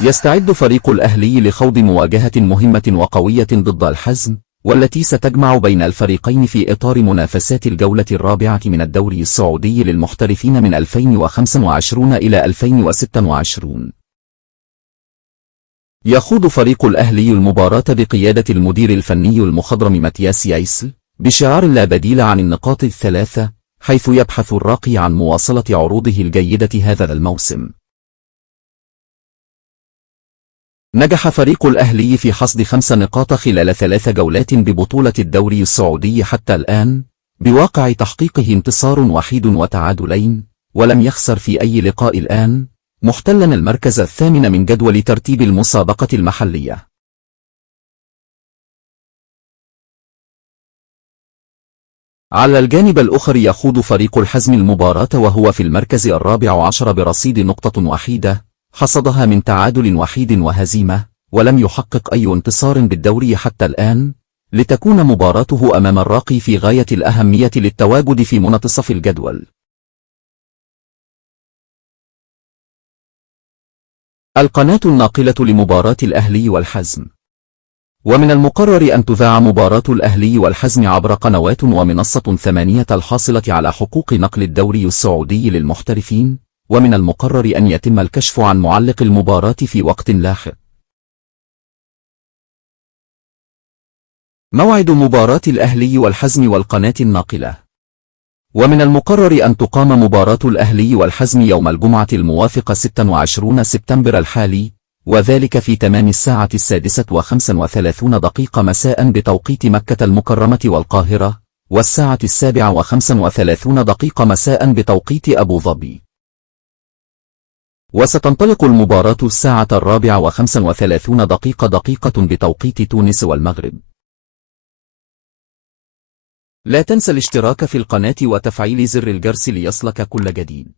يستعد فريق الأهلي لخوض مواجهة مهمة وقوية ضد الحزم، والتي ستجمع بين الفريقين في إطار منافسات الجولة الرابعة من الدوري السعودي للمحترفين من 2025 إلى 2026. يخوض فريق الأهلي المباراة بقيادة المدير الفني المخضرم ماتياس يايسل، بشعار لا بديل عن النقاط الثلاثة، حيث يبحث الراقي عن مواصلة عروضه الجيدة هذا الموسم. نجح فريق الأهلي في حصد 5 نقاط خلال 3 جولات ببطولة الدوري السعودي حتى الآن، بواقع تحقيقه انتصار وحيد وتعادلين، ولم يخسر في أي لقاء الآن، محتلا المركز الثامن من جدول ترتيب المسابقة المحلية. على الجانب الآخر يخوض فريق الحزم المباراة وهو في المركز الرابع عشر برصيد نقطة وحيدة، حصدها من تعادل وحيد وهزيمة، ولم يحقق أي انتصار بالدوري حتى الآن، لتكون مباراته أمام الراقي في غاية الأهمية للتواجد في منتصف الجدول. القناة الناقلة لمباراة الأهلي والحزم. ومن المقرر أن تذاع مباراة الأهلي والحزم عبر قنوات ومنصة 8 الحاصلة على حقوق نقل الدوري السعودي للمحترفين، ومن المقرر أن يتم الكشف عن معلق المباراة في وقت لاحق. موعد مباراة الأهلي والحزم والقناة الناقلة. ومن المقرر أن تقام مباراة الأهلي والحزم يوم الجمعة الموافق 26 سبتمبر الحالي، وذلك في تمام الساعة 6:35 مساء بتوقيت مكة المكرمة والقاهرة، والساعة 7:35 مساء بتوقيت أبو ظبي. وستنطلق المباراة الساعة 4:35 بتوقيت تونس والمغرب. لا تنسى الاشتراك في القناة وتفعيل زر الجرس ليصلك كل جديد.